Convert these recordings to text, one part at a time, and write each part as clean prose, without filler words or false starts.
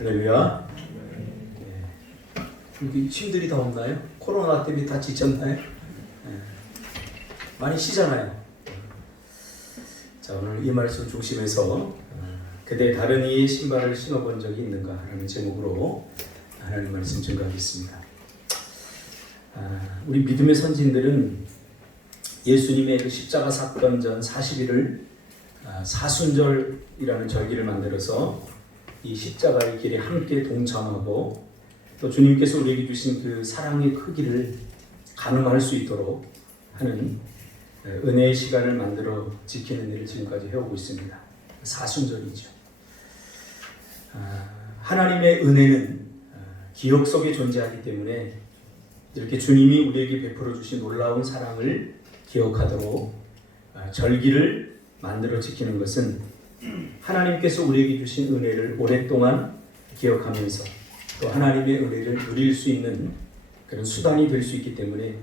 할렐루야. 네. 여기 힘들이 다 없나요? 코로나 때문에 다 지쳤나요? 네. 많이 쉬잖아요. 자, 오늘 이 말씀 중심에서 그대 다른 이의 신발을 신어본 적이 있는가? 라는 제목으로 하나님 말씀 증거하겠습니다. 우리 믿음의 선진들은 예수님의 그 십자가 사건 전 40일을 사순절이라는 절기를 만들어서 이 십자가의 길에 함께 동참하고 또 주님께서 우리에게 주신 그 사랑의 크기를 가늠할 수 있도록 하는 은혜의 시간을 만들어 지키는 일을 지금까지 해오고 있습니다. 사순절이죠. 하나님의 은혜는 기억 속에 존재하기 때문에 이렇게 주님이 우리에게 베풀어 주신 놀라운 사랑을 기억하도록 절기를 만들어 지키는 것은 하나님께서 우리에게 주신 은혜를 오랫동안 기억하면서 또 하나님의 은혜를 누릴 수 있는 그런 수단이 될 수 있기 때문에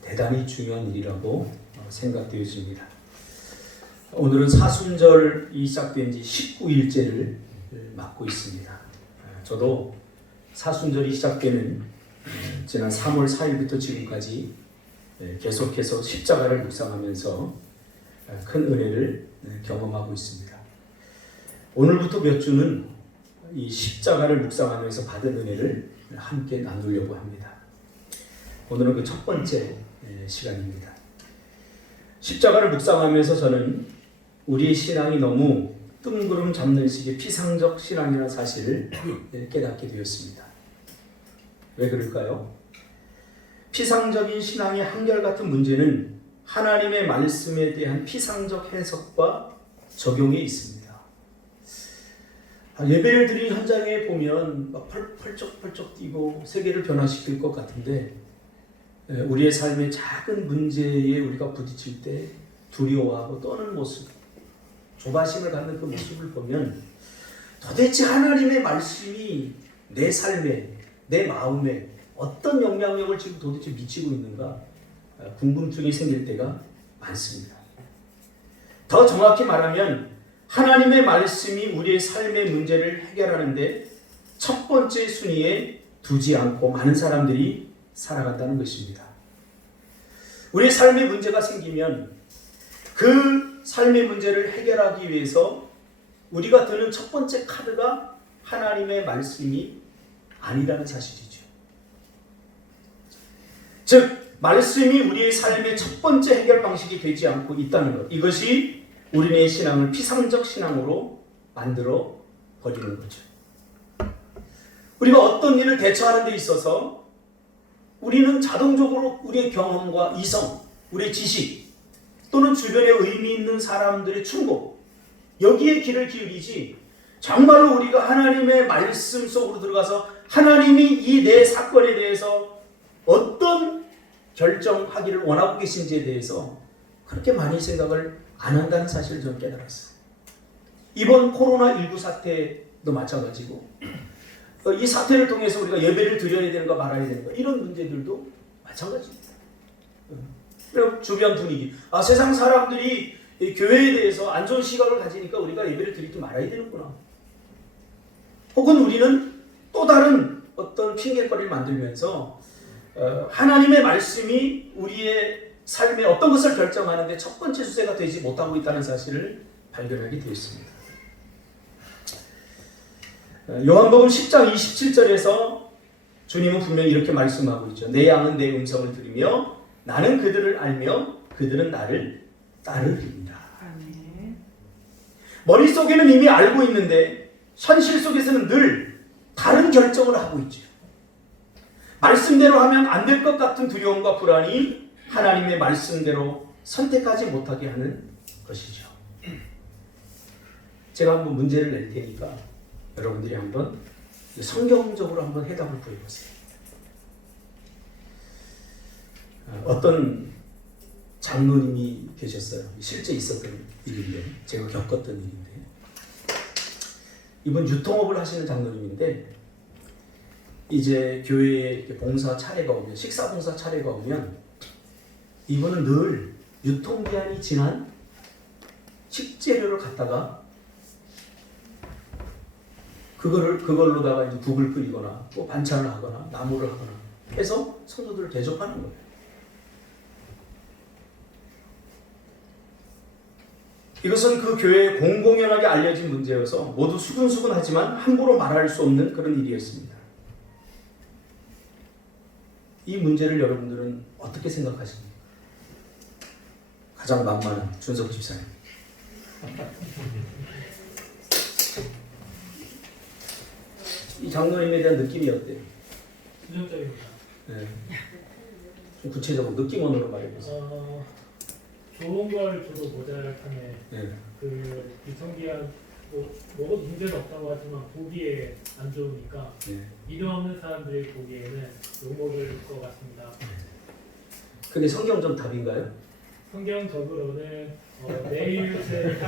대단히 중요한 일이라고 생각되어집니다. 오늘은 사순절이 시작된 지 19일째를 맞고 있습니다. 저도 사순절이 시작되는 지난 3월 4일부터 지금까지 계속해서 십자가를 묵상하면서 큰 은혜를 경험하고 있습니다. 오늘부터 몇 주는 이 십자가를 묵상하면서 받은 은혜를 함께 나누려고 합니다. 오늘은 그 첫 번째 시간입니다. 십자가를 묵상하면서 저는 우리의 신앙이 너무 뜬구름 잡는 식의 피상적 신앙이라는 사실을 깨닫게 되었습니다. 왜 그럴까요? 피상적인 신앙의 한결같은 문제는 하나님의 말씀에 대한 피상적 해석과 적용에 있습니다. 예배를 드린 현장에 보면 막 펄쩍펄쩍 뛰고 세계를 변화시킬 것 같은데 우리의 삶의 작은 문제에 우리가 부딪힐 때 두려워하고 떠는 모습, 조바심을 갖는 그 모습을 보면 도대체 하나님의 말씀이 내 삶에, 내 마음에 어떤 영향력을 지금 도대체 미치고 있는가 궁금증이 생길 때가 많습니다. 더 정확히 말하면 하나님의 말씀이 우리의 삶의 문제를 해결하는데 첫 번째 순위에 두지 않고 많은 사람들이 살아간다는 것입니다. 우리의 삶의 문제가 생기면 그 삶의 문제를 해결하기 위해서 우리가 드는 첫 번째 카드가 하나님의 말씀이 아니라는 사실이죠. 즉 말씀이 우리의 삶의 첫 번째 해결 방식이 되지 않고 있다는 것, 이것이 우리의 신앙을 피상적 신앙으로 만들어 버리는 거죠. 우리가 어떤 일을 대처하는 데 있어서 우리는 자동적으로 우리의 경험과 이성, 우리의 지식 또는 주변에 의미 있는 사람들의 충고, 여기에 귀를 기울이지 정말로 우리가 하나님의 말씀 속으로 들어가서 하나님이 이 내 사건에 대해서 어떤 결정하기를 원하고 계신지에 대해서 그렇게 많이 생각을 안 한다는 사실을 저는 깨달았어요. 이번 코로나19 사태도 마찬가지고 이 사태를 통해서 우리가 예배를 드려야 되는가 말아야 되는가 이런 문제들도 마찬가지입니다. 그리고 주변 분위기, 세상 사람들이 교회에 대해서 안 좋은 시각을 가지니까 우리가 예배를 드리지 말아야 되는구나. 혹은 우리는 또 다른 어떤 핑계거리를 만들면서 하나님의 말씀이 우리의 삶의 어떤 것을 결정하는데 첫 번째 주제가 되지 못하고 있다는 사실을 발견하게 되었습니다. 요한복음 10장 27절에서 주님은 분명히 이렇게 말씀하고 있죠. 내 양은 내 음성을 들으며 나는 그들을 알며 그들은 나를 따르리라. 머릿속에는 이미 알고 있는데 현실 속에서는 늘 다른 결정을 하고 있죠. 말씀대로 하면 안 될 것 같은 두려움과 불안이 하나님의 말씀대로 선택하지 못하게 하는 것이죠. 제가 한번 문제를 낼 테니까 여러분들이 한번 성경적으로 한번 해답을 구해보세요. 어떤 장로님이 계셨어요. 실제 있었던 일인데, 제가 겪었던 일인데, 이분 유통업을 하시는 장로님인데 이제 교회에 봉사 차례가 오면, 식사 봉사 차례가 오면 이분은 늘 유통기한이 지난 식재료를 갖다가 그걸로다가 이제 국을 끓이거나 또 반찬을 하거나 나무를 하거나 해서 성도들을 대접하는 거예요. 이것은 그 교회에 공공연하게 알려진 문제여서 모두 수근수근하지만 함부로 말할 수 없는 그런 일이었습니다. 이 문제를 여러분들은 어떻게 생각하십니까? 가장 만만한 준석 집사님. 이 장로님에 대한 느낌이 어때요? 부정적입니다. 네. 좀 구체적으로 느낌원으로 말해보세요. 좋은 걸 줘도 모자랄 판에 네. 그 유통기한 뭐가 문제는 없다고 하지만 보기에 안 좋으니까 네. 믿음 없는 사람들이 보기에는 욕먹을 것 같습니다. 그게 성경적 답인가요? 성경적으로는 내 이웃을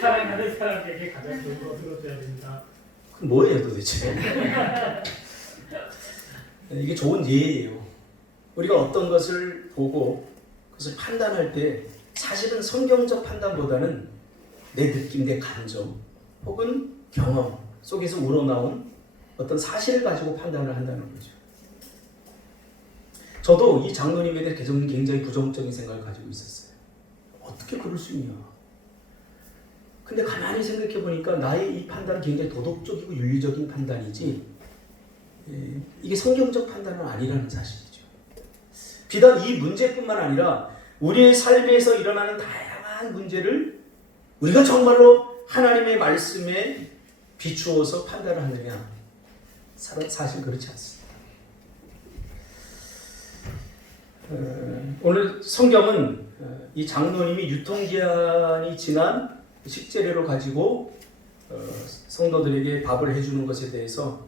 사랑하는 사람에게 가장 좋은 것으로 줘야 됩니다. 그럼 뭐예요 도대체? 이게 좋은 예예요. 우리가 어떤 것을 보고 그것을 판단할 때 사실은 성경적 판단보다는 내 느낌, 내 감정 혹은 경험 속에서 우러나온 어떤 사실을 가지고 판단을 한다는 거죠. 저도 이 장로님에 대해 굉장히 부정적인 생각을 가지고 있었어요. 어떻게 그럴 수 있냐. 근데 가만히 생각해 보니까 나의 이 판단은 굉장히 도덕적이고 윤리적인 판단이지 이게 성경적 판단은 아니라는 사실이죠. 비단 이 문제뿐만 아니라 우리의 삶에서 일어나는 다양한 문제를 우리가 정말로 하나님의 말씀에 비추어서 판단을 하느냐? 사실 그렇지 않습니다. 오늘 성경은 이 장로님이 유통기한이 지난 식재료를 가지고 성도들에게 밥을 해주는 것에 대해서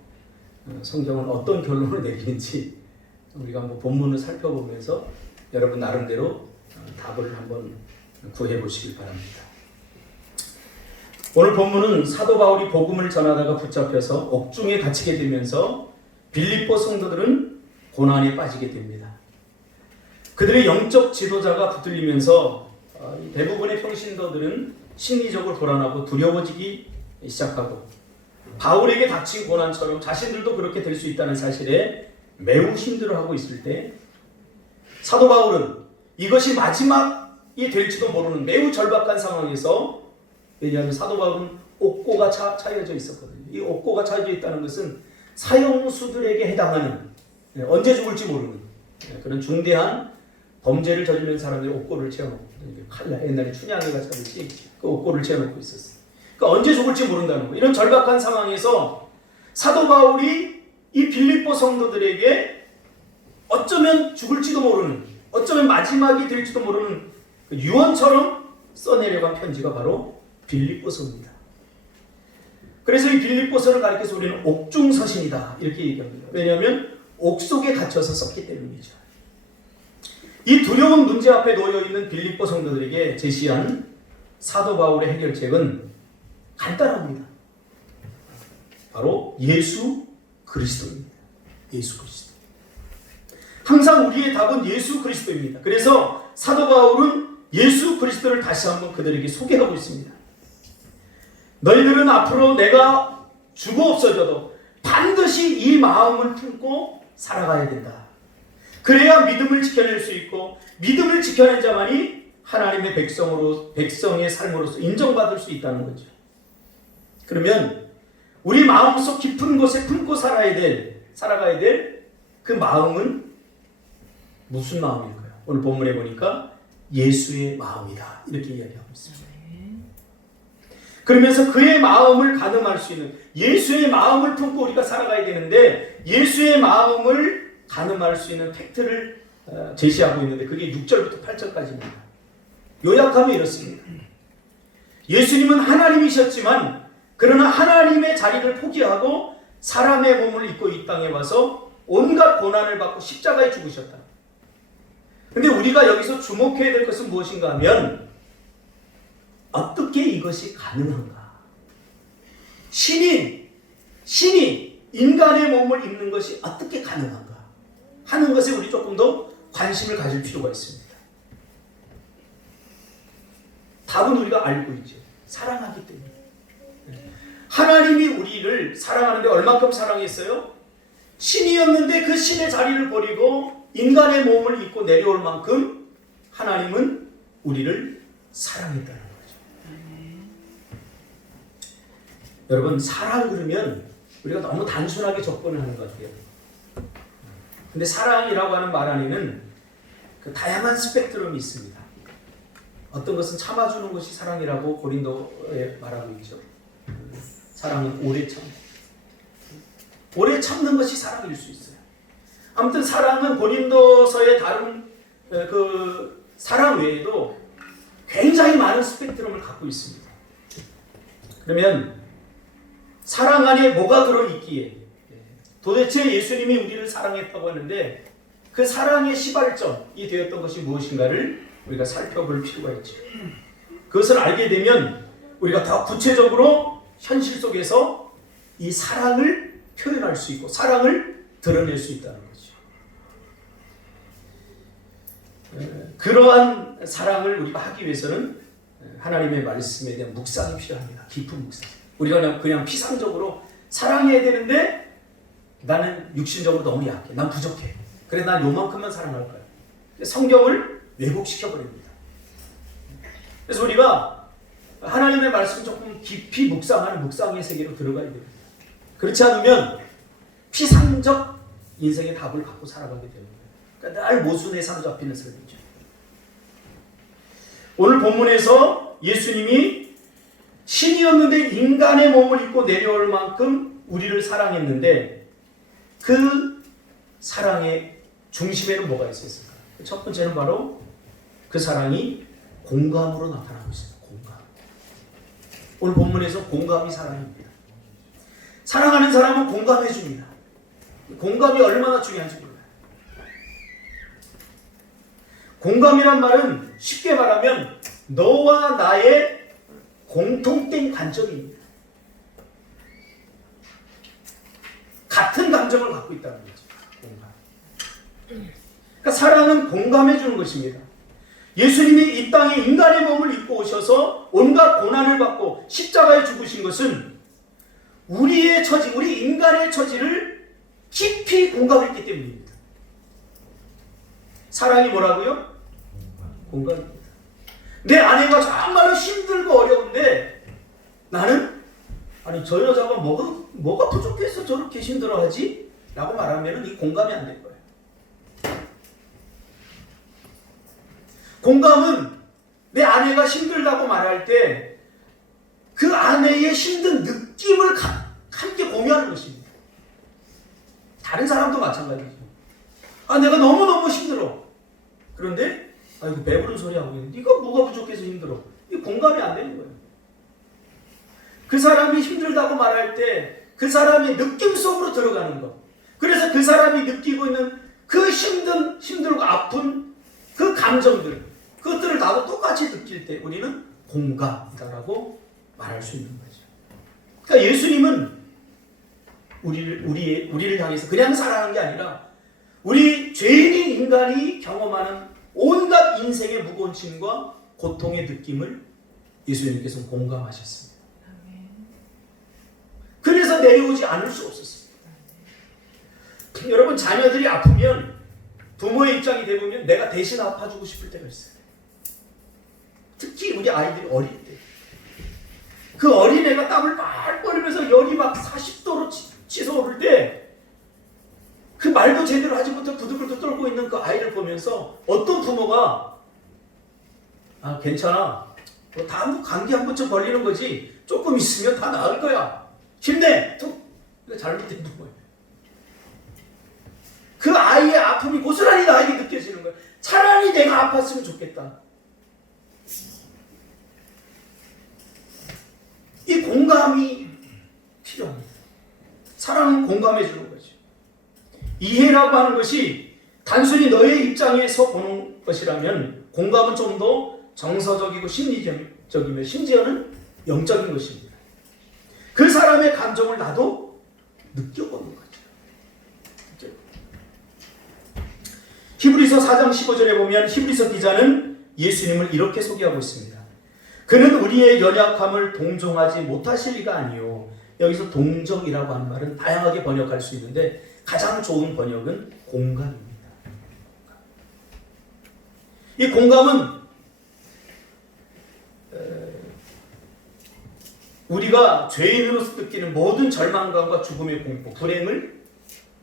성경은 어떤 결론을 내리는지 우리가 한번 본문을 살펴보면서 여러분 나름대로 답을 한번 구해 보시길 바랍니다. 오늘 본문은 사도 바울이 복음을 전하다가 붙잡혀서 옥중에 갇히게 되면서 빌립보 성도들은 고난에 빠지게 됩니다. 그들의 영적 지도자가 붙들리면서 대부분의 평신도들은 심리적으로 불안하고 두려워지기 시작하고 바울에게 닥친 고난처럼 자신들도 그렇게 될 수 있다는 사실에 매우 힘들어하고 있을 때 사도 바울은 이것이 마지막이 될지도 모르는 매우 절박한 상황에서 왜냐하면 사도 바울은 옥고가 차여져 있었거든요. 이 옥고가 차여져 있다는 것은 사형수들에게 해당하는 언제 죽을지 모르는 그런 중대한 범죄를 저지른 사람들이 옥고를 채워놓고 칼날 옛날에 춘향이가 차듯이 그 옥고를 채워놓고 있었어요. 그러니까 언제 죽을지 모른다는 거. 이런 절박한 상황에서 사도 바울이 이 빌립보 성도들에게 어쩌면 죽을지도 모르는 어쩌면 마지막이 될지도 모르는 그 유언처럼 써내려간 편지가 바로 빌립보서입니다. 그래서 이 빌립보서를 가리켜서 우리는 옥중서신이다 이렇게 얘기합니다. 왜냐하면 옥속에 갇혀서 썼기 때문이죠. 이 두려운 문제 앞에 놓여있는 빌립보 성도들에게 제시한 사도 바울의 해결책은 간단합니다. 바로 예수 그리스도입니다. 예수 그리스도. 항상 우리의 답은 예수 그리스도입니다. 그래서 사도 바울은 예수 그리스도를 다시 한번 그들에게 소개하고 있습니다. 너희들은 앞으로 내가 죽어 없어져도 반드시 이 마음을 품고 살아가야 된다. 그래야 믿음을 지켜낼 수 있고 믿음을 지켜낸 자만이 하나님의 백성의 삶으로서 인정받을 수 있다는 거죠. 그러면 우리 마음속 깊은 곳에 품고 살아가야 될 그 마음은 무슨 마음일까요? 오늘 본문에 보니까 예수의 마음이다 이렇게 이야기하고 있습니다. 그러면서 그의 마음을 가늠할 수 있는 예수의 마음을 품고 우리가 살아가야 되는데 예수의 마음을 가늠할 수 있는 팩트를 제시하고 있는데 그게 6절부터 8절까지입니다. 요약하면 이렇습니다. 예수님은 하나님이셨지만 그러나 하나님의 자리를 포기하고 사람의 몸을 입고 이 땅에 와서 온갖 고난을 받고 십자가에 죽으셨다. 근데 우리가 여기서 주목해야 될 것은 무엇인가 하면 어떻게 이것이 가능한가? 신이 인간의 몸을 입는 것이 어떻게 가능한가? 하는 것에 우리 조금 더 관심을 가질 필요가 있습니다. 답은 우리가 알고 있죠. 사랑하기 때문에. 하나님이 우리를 사랑하는데 얼만큼 사랑했어요? 신이었는데 그 신의 자리를 버리고 인간의 몸을 입고 내려올 만큼 하나님은 우리를 사랑했다는 거죠. 여러분, 사랑 그러면 우리가 너무 단순하게 접근을 하는 것 같아요. 근데 사랑이라고 하는 말 안에는 그 다양한 스펙트럼이 있습니다. 어떤 것은 참아주는 것이 사랑이라고 고린도에 말하고 있죠. 사랑은 오래 참고, 오래 참는 것이 사랑일 수 있어요. 아무튼 사랑은 고린도서의 다른 그 사랑 외에도 굉장히 많은 스펙트럼을 갖고 있습니다. 그러면 사랑 안에 뭐가 들어있기에 도대체 예수님이 우리를 사랑했다고 하는데 그 사랑의 시발점이 되었던 것이 무엇인가를 우리가 살펴볼 필요가 있죠. 그것을 알게 되면 우리가 더 구체적으로 현실 속에서 이 사랑을 표현할 수 있고 사랑을 드러낼 수 있다는 거죠. 그러한 사랑을 우리가 하기 위해서는 하나님의 말씀에 대한 묵상이 필요합니다. 깊은 묵상. 우리가 그냥 피상적으로 사랑해야 되는데 나는 육신적으로 너무 약해. 난 부족해. 그래 난 요만큼만 사랑할 거야. 성경을 왜곡시켜버립니다. 그래서 우리가 하나님의 말씀 조금 깊이 묵상하는 묵상의 세계로 들어가야 됩니다. 그렇지 않으면 피상적 인생의 답을 갖고 살아가게 되는 거예요. 그러니까 늘 모순에 사로잡히는 삶이죠. 오늘 본문에서 예수님이 신이었는데 인간의 몸을 입고 내려올 만큼 우리를 사랑했는데 그 사랑의 중심에는 뭐가 있었을까? 첫 번째는 바로 그 사랑이 공감으로 나타나고 있습니다. 공감. 오늘 본문에서 공감이 사랑입니다. 사랑하는 사람은 공감해 줍니다. 공감이 얼마나 중요한지 몰라요. 공감이란 말은 쉽게 말하면 너와 나의 공통된 관점입니다. 같은 감정을 갖고 있다는 거죠. 공감. 그러니까 사랑은 공감해 주는 것입니다. 예수님이 이 땅에 인간의 몸을 입고 오셔서 온갖 고난을 받고 십자가에 죽으신 것은 우리의 처지, 우리 인간의 처지를 깊이 공감했기 때문입니다. 사랑이 뭐라고요? 공감입니다. 내 아내가 정말로 힘들고 어려운데 나는 아니 저 여자가 뭐가 부족해서 저렇게 힘들어하지? 라고 말하면 이 공감이 안 될 거예요. 공감은 내 아내가 힘들다고 말할 때 그 아내의 힘든 느낌을 함께 공유하는 것입니다. 다른 사람도 마찬가지죠. 아 내가 너무너무 힘들어. 그런데 아이고 배부른 소리 하고 있는데 네가 뭐가 부족해서 힘들어. 이 공감이 안 되는 거예요. 그 사람이 힘들다고 말할 때 그 사람의 느낌 속으로 들어가는 것. 그래서 그 사람이 느끼고 있는 그 힘들고 아픈 그 감정들, 그것들을 나도 똑같이 느낄 때 우리는 공감이다라고 말할 수 있는 거죠. 그러니까 예수님은 우리를 향해서 그냥 사랑하는 게 아니라 우리 죄인인 인간이 경험하는 온갖 인생의 무거운 짐과 고통의 느낌을 예수님께서 공감하셨습니다. 그래서 내려오지 않을 수 없었습니다. 여러분 자녀들이 아프면 부모의 입장이 되면 내가 대신 아파주고 싶을 때가 있어요. 특히 우리 아이들이 어릴 때. 그 어린애가 땀을 막 뿌리면서 열이 막 40도로 치솟을 때 그 말도 제대로 하지 못해 부들부들 떨고 있는 그 아이를 보면서 어떤 부모가 아 괜찮아. 다 감기 한 번쯤 걸리는 거지. 조금 있으면 다 나을 거야. 힘내! 이거 잘못된 부모예요. 그 아이의 아픔이 고스란히 나에게 느껴지는 거예요. 차라리 내가 아팠으면 좋겠다. 이 공감이 필요합니다. 사랑은 공감해 주는 거죠. 이해라고 하는 것이 단순히 너의 입장에서 보는 것이라면 공감은 좀 더 정서적이고 심리적이며 심지어는 영적인 것입니다. 그 사람의 감정을 나도 느껴보는 거죠. 히브리서 4장 15절에 보면 히브리서 기자는 예수님을 이렇게 소개하고 있습니다. 그는 우리의 연약함을 동정하지 못하실 리가 아니요. 여기서 동정이라고 하는 말은 다양하게 번역할 수 있는데 가장 좋은 번역은 공감입니다. 이 공감은 우리가 죄인으로서 느끼는 모든 절망감과 죽음의 공포, 불행을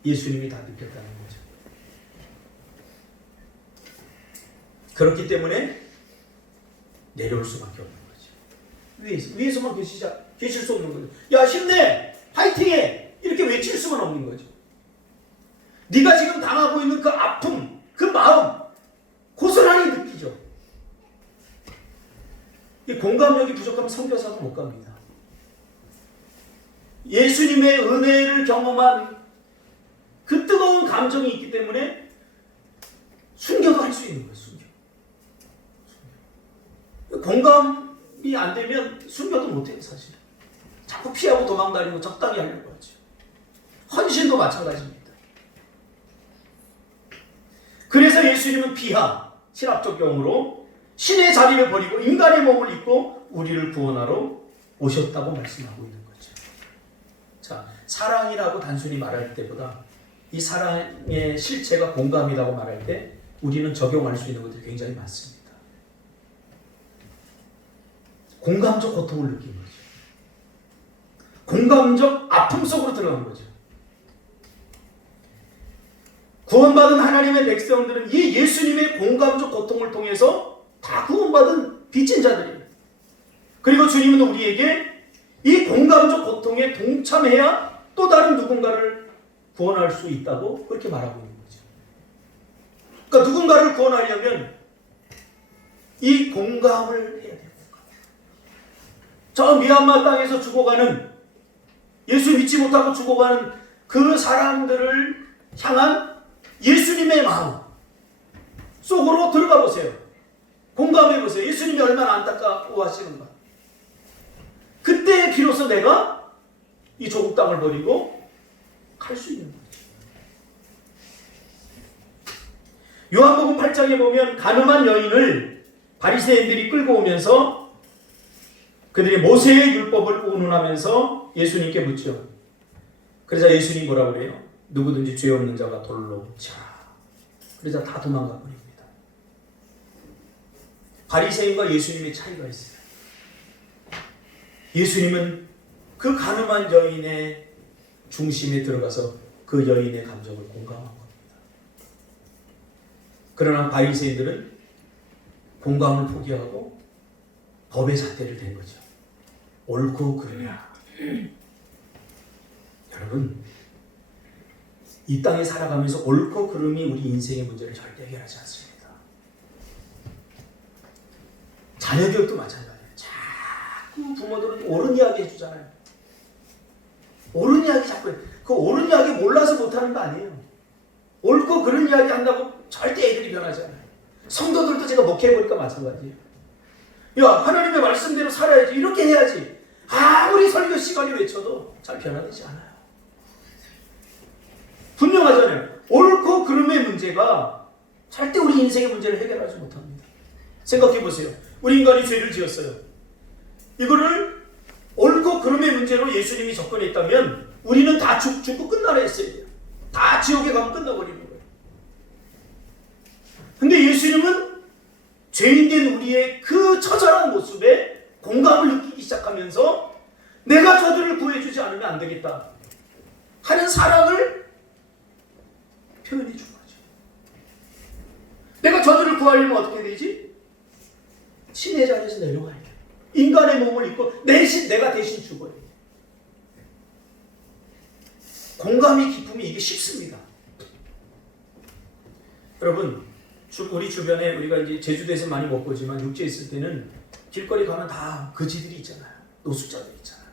예수님이 다 느꼈다는 거죠. 그렇기 때문에 내려올 수밖에 없는 거죠. 위에서만 계실 수 없는 거죠. 야, 힘내! 파이팅해! 이렇게 외칠 수만 없는 거죠. 네가 지금 당하고 있는 그 아픔, 그 마음 고스란히 느끼죠. 이 공감력이 부족하면 선교사도 못 갑니다. 예수님의 은혜를 경험한 그 뜨거운 감정이 있기 때문에 순교도 할 수 있는 거예요. 순교. 공감이 안 되면 순교도 못 해요, 사실. 자꾸 피하고 도망다니고 적당히 하려고 하죠. 헌신도 마찬가지입니다. 그래서 예수님은 비하, 신학적 용어로 신의 자리를 버리고 인간의 몸을 입고 우리를 구원하러 오셨다고 말씀하고 있는 거죠. 자, 사랑이라고 단순히 말할 때보다 이 사랑의 실체가 공감이라고 말할 때 우리는 적용할 수 있는 것들이 굉장히 많습니다. 공감적 고통을 느끼는 거죠. 공감적 아픔 속으로 들어간 거죠. 구원받은 하나님의 백성들은 이 예수님의 공감적 고통을 통해서 다 구원받은 빚진 자들이에요. 그리고 주님은 우리에게 이 공감적 고통에 동참해야 또 다른 누군가를 구원할 수 있다고 그렇게 말하고 있는 거죠. 그러니까 누군가를 구원하려면 이 공감을 해야 돼요. 저 미얀마 땅에서 죽어가는, 예수 믿지 못하고 죽어가는 그 사람들을 향한 예수님의 마음 속으로 들어가 보세요. 공감해 보세요. 예수님이 얼마나 안타까워하시는가. 그때 비로소 내가 이 조국 땅을 버리고 갈 수 있는 거죠. 요한복음 8장에 보면 가늠한 여인을 바리새인들이 끌고 오면서 그들이 모세의 율법을 운운하면서 예수님께 묻죠. 그러자 예수님이 뭐라고 그래요? 누구든지 죄 없는 자가 돌로 쳐라. 그러자 다 도망가 버립니다. 바리새인과 예수님의 차이가 있어요. 예수님은 그 가늠한 여인의 중심에 들어가서 그 여인의 감정을 공감한 겁니다. 그러나 바리새인들은 공감을 포기하고 법의 잣대를 댄 거죠. 옳고 그르냐. 여러분, 이 땅에 살아가면서 옳고 그름이 우리 인생의 문제를 절대 해결하지 않습니다. 자녀 교육도 마찬가지예요. 자꾸 부모들은 옳은 이야기 해주잖아요. 옳은 이야기 자꾸 해요. 그 옳은 이야기 몰라서 못하는 거 아니에요. 옳고 그른 이야기 한다고 절대 애들이 변하지 않아요. 성도들도 제가 목회해보니까 마찬가지예요. 야, 하나님의 말씀대로 살아야지. 이렇게 해야지. 아무리 설교 시간이 외쳐도 잘 변화되지 않아요. 분명하잖아요. 옳고 그름의 문제가 절대 우리 인생의 문제를 해결하지 못합니다. 생각해보세요. 우리 인간이 죄를 지었어요. 이거를 옳고 그름의 문제로 예수님이 접근했다면 우리는 다 죽고 끝나라 했어야 돼요. 다 지옥에 가면 끝나버리는 거예요. 근데 예수님은 죄인된 우리의 그 처절한 모습에 공감을 느끼기 시작하면서 내가 저들을 구해주지 않으면 안 되겠다 하는 사랑을 표현해 준 거죠. 내가 저들을 구하려면 어떻게 되지? 신의 자리에서 내려가야 돼. 인간의 몸을 입고 내가 대신 죽어야 돼. 공감이 깊으면 이게 쉽습니다. 여러분, 우리 주변에 우리가 이제 제주도에서 많이 못 보지만 육지에 있을 때는 길거리 가면 다 거지들이 있잖아요. 노숙자들 있잖아요.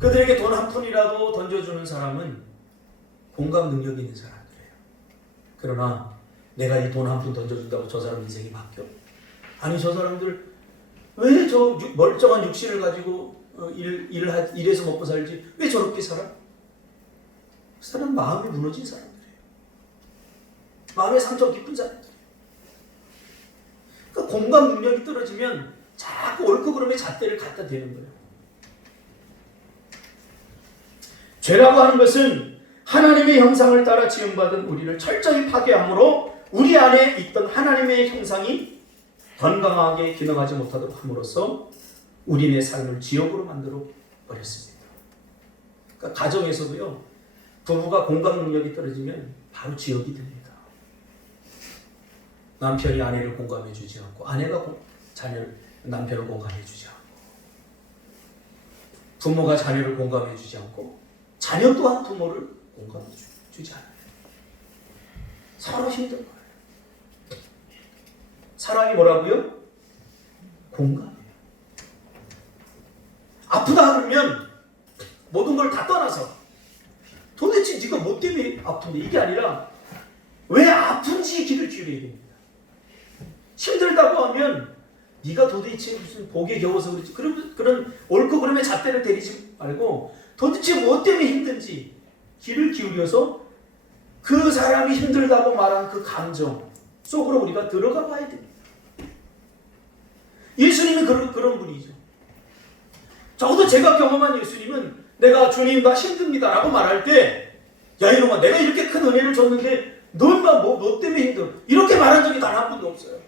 그들에게 돈 한 푼이라도 던져주는 사람은 공감 능력이 있는 사람들이에요. 그러나 내가 이 돈 한 푼 던져준다고 저 사람 인생이 바뀌어? 아니, 저 사람들 왜 저 멀쩡한 육신을 가지고 일해서 먹고 살지 왜 저렇게 살아? 그 사람은 마음이 무너진 사람들이에요. 마음의 상처 깊은 사람들. 그 공감 능력이 떨어지면 자꾸 옳고 그름의 잣대를 갖다 대는 거예요. 죄라고 하는 것은 하나님의 형상을 따라 지음받은 우리를 철저히 파괴함으로 우리 안에 있던 하나님의 형상이 건강하게 기능하지 못하도록 함으로써 우리의 삶을 지옥으로 만들어 버렸습니다. 그러니까 가정에서도요, 부부가 공감 능력이 떨어지면 바로 지옥이 됩니다. 남편이 아내를 공감해 주지 않고 아내가 남편을 공감해 주지 않고 부모가 자녀를 공감해 주지 않고 자녀 또한 부모를 공감해 주지 않아요. 서로 힘든 거예요. 사랑이 뭐라고요? 공감이에요. 아프다 그러면 모든 걸 다 떠나서 도대체 네가 뭐 때문에 아픈데 이게 아니라 왜 아픈지 귀를 기울여야 됩니다. 힘들다고 하면 네가 도대체 무슨 복에 겨워서 그렇지 그런 옳고 그름의 잣대를 때리지 말고 도대체 뭐 때문에 힘든지 귀를 기울여서 그 사람이 힘들다고 말한 그 감정 속으로 우리가 들어가 봐야 됩니다. 예수님이 그런 분이죠. 적어도 제가 경험한 예수님은 내가 주님 나 힘듭니다 라고 말할 때 야 이놈아 내가 이렇게 큰 은혜를 줬는데 넌 뭐 때문에 힘들어 이렇게 말한 적이 단 한 번도 없어요.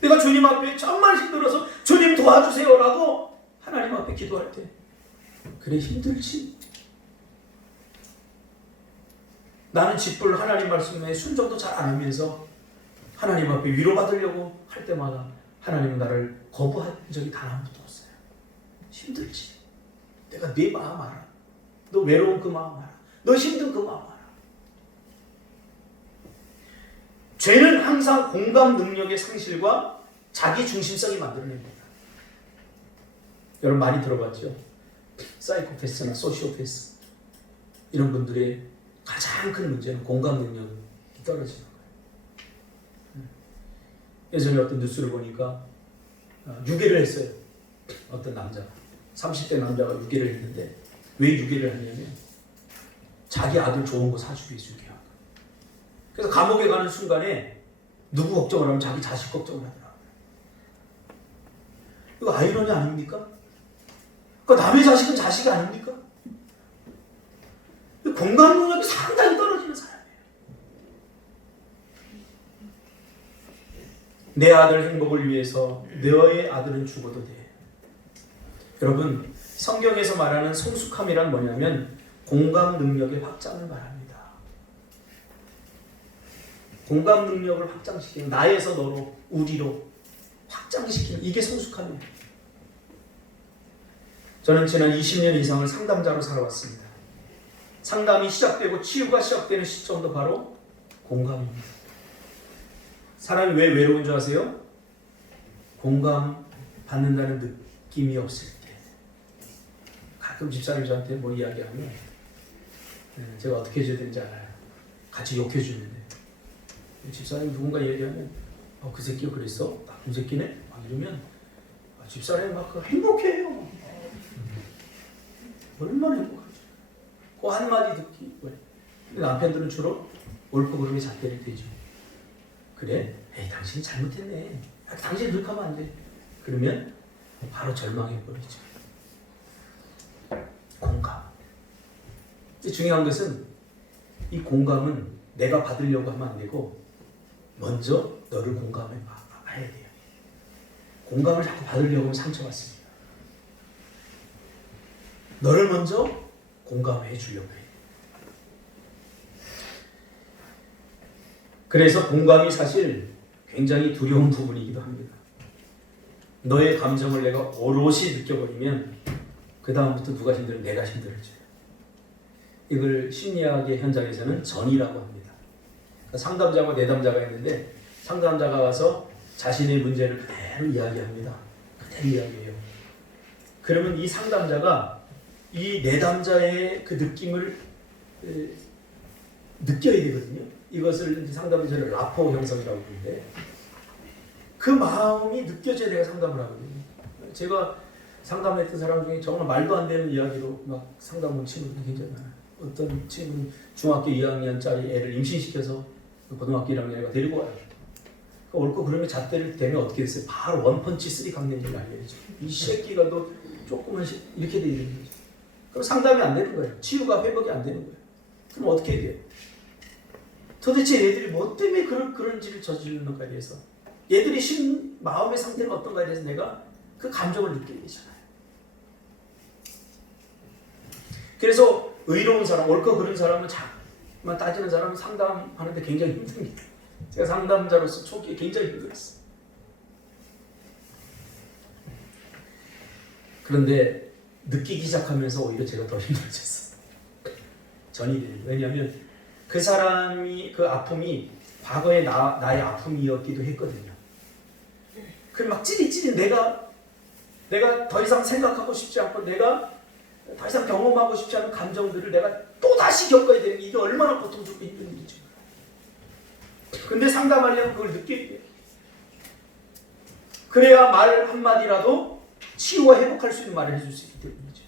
내가 주님 앞에 정말 힘들어서 주님 도와주세요 라고 하나님 앞에 기도할 때 그래 힘들지. 나는 짓불 하나님 말씀에 순종도 잘 안 하면서 하나님 앞에 위로받으려고 할 때마다 하나님은 나를 거부한 적이 단 한 번도 없어요. 힘들지. 내가 네 마음 알아. 너 외로운 그 마음 알아. 너 힘든 그 마음 알아. 죄는 항상 공감 능력의 상실과 자기 중심성이 만들어냅니다. 여러분 많이 들어봤죠? 사이코패스나 소시오패스 이런 분들의 가장 큰 문제는 공감 능력이 떨어지는 거예요. 예전에 어떤 뉴스를 보니까 유괴를 했어요. 어떤 남자가 30대 남자가 유괴를 했는데 왜 유괴를 했냐면 자기 아들 좋은 거 사주기 위해서 유괴한 거예요. 그래서 감옥에 가는 순간에 누구 걱정을 하면 자기 자식 걱정을 하더라고요. 이거 아이러니 아닙니까? 그러니까 남의 자식은 자식이 아닙니까? 공감 능력이 상당히 떨어지는 사람이에요. 내 아들 행복을 위해서 너의 아들은 죽어도 돼. 여러분 성경에서 말하는 성숙함이란 뭐냐면 공감 능력의 확장을 말합니다. 공감 능력을 확장시키는 나에서 너로 우리로 확장시키는 이게 성숙함이에요. 저는 지난 20년 이상을 상담자로 살아왔습니다. 상담이 시작되고 치유가 시작되는 시점도 바로 공감입니다. 사람이 왜 외로운 줄 아세요? 공감 받는다는 느낌이 없을 때. 가끔 집사람이 저한테 뭐 이야기하면 제가 어떻게 해줘야 되는지 알아요. 같이 욕해주는데 집사람이 누군가 얘기하면 그 새끼가 그랬어? 나쁜 새끼네? 막 이러면 집사람이 막 행복해요. 얼마나 행복하죠. 그 한마디 듣기. 근데 남편들은 주로 옳고 그름의 잣대를 대죠. 그래? 에이 당신이 잘못했네. 당신이 그렇게 하면 안 돼. 그러면 바로 절망해버리죠. 공감. 중요한 것은 이 공감은 내가 받으려고 하면 안 되고 먼저 너를 공감해 봐야 돼요. 공감을 자꾸 받으려고 하면 상처받습니다. 너를 먼저 공감해 주려고 해요. 그래서 공감이 사실 굉장히 두려운 부분이기도 합니다. 너의 감정을 내가 오롯이 느껴버리면 그 다음부터 누가 힘들면 내가 힘들어져요. 이걸 심리학의 현장에서는 전이라고 합니다. 그러니까 상담자와 내담자가 있는데 상담자가 와서 자신의 문제를 그대로 이야기합니다. 그대로 이야기해요. 그러면 이 상담자가 이 내담자의 그 느낌을 느껴야 되거든요. 이것을 상담자를 라포 형성이라고 부르는데 그 마음이 느껴져야 내가 상담을 하거든요. 제가 상담했던 사람 중에 정말 말도 안 되는 이야기로 막 상담 온 친구들이 굉장히 많아요. 어떤 친구는 중학교 2학년짜리 애를 임신시켜서 고등학교 1학년 애가 데리고 와요. 옳고 그름의 잣대를 대면 어떻게 됐어요? 바로 원펀치 쓰리 강냉이를 알려야죠. 이 새끼가 너 조금만 이렇게 돼 있는 거죠. 그럼 상담이 안 되는 거예요. 치유가 회복이 안 되는 거예요. 그럼 어떻게 해야 돼요? 도대체 얘들이 뭐 때문에 그런 짓을 저지르는가에 대해서, 얘들이 마음의 상태가 어떤가에 대해서 내가 그 감정을 느끼게 되잖아요. 그래서 의로운 사람, 옳고 그른 사람은 자만 따지는 사람은 상담하는데 굉장히 힘듭니다. 제가 상담자로서 초기에 굉장히 힘들었어요. 그런데 느끼기 시작하면서 오히려 제가 더 힘들어졌어요. 전이 돼요. 왜냐하면 그 사람이 그 아픔이 과거의 나의 아픔이었기도 했거든요. 그 막 찌릿찌릿 내가 더 이상 생각하고 싶지 않고 내가 더 이상 경험하고 싶지 않은 감정들을 내가 또다시 겪어야 되는 게 이게 얼마나 고통스럽고 힘든 일인지. 근데 상담하려면 그걸 느끼게 돼요. 그래야 말 한마디라도 치유와 회복할 수 있는 말을 해줄 수 있기 때문이죠.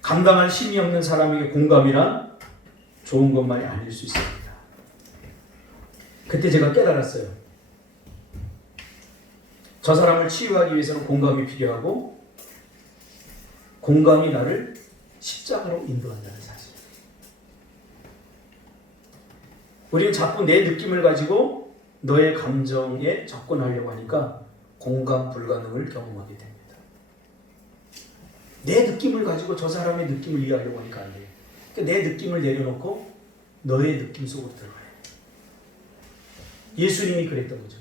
감당할 힘이 없는 사람에게 공감이란 좋은 것만이 아닐 수 있습니다. 그때 제가 깨달았어요. 저 사람을 치유하기 위해서는 공감이 필요하고 공감이 나를 십자가로 인도한다는 사실. 우리는 자꾸 내 느낌을 가지고 너의 감정에 접근하려고 하니까 공감 불가능을 경험하게 됩니다. 내 느낌을 가지고 저 사람의 느낌을 이해하려고 하니까 안 돼요. 그러니까 내 느낌을 내려놓고 너의 느낌 속으로 들어가요. 예수님이 그랬던 거죠.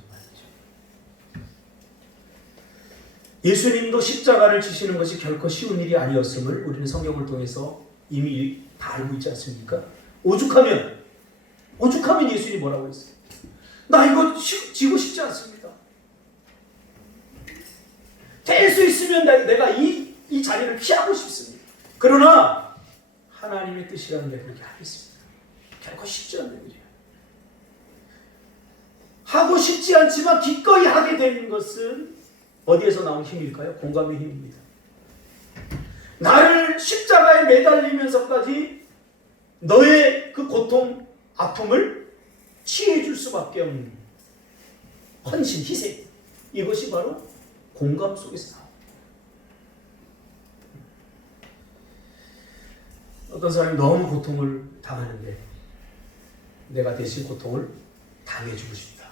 예수님도 십자가를 지시는 것이 결코 쉬운 일이 아니었음을 우리는 성경을 통해서 이미 다 알고 있지 않습니까? 오죽하면 예수님이 뭐라고 했어요? 나 이거 지고 싶지 않습니다. 될 수 있으면 내가 이 자리를 피하고 싶습니다. 그러나 하나님의 뜻이라는 게 그렇게 하겠습니다. 결코 쉽지 않은 일이에요. 하고 싶지 않지만 기꺼이 하게 되는 것은 어디에서 나온 힘일까요? 공감의 힘입니다. 나를 십자가에 매달리면서까지 너의 그 고통, 아픔을 치유해 줄 수밖에 없는 헌신, 희생. 이것이 바로 공감 속에서 나옵니다. 어떤 사람이 너무 고통을 당하는데 내가 대신 고통을 당해주고 싶다.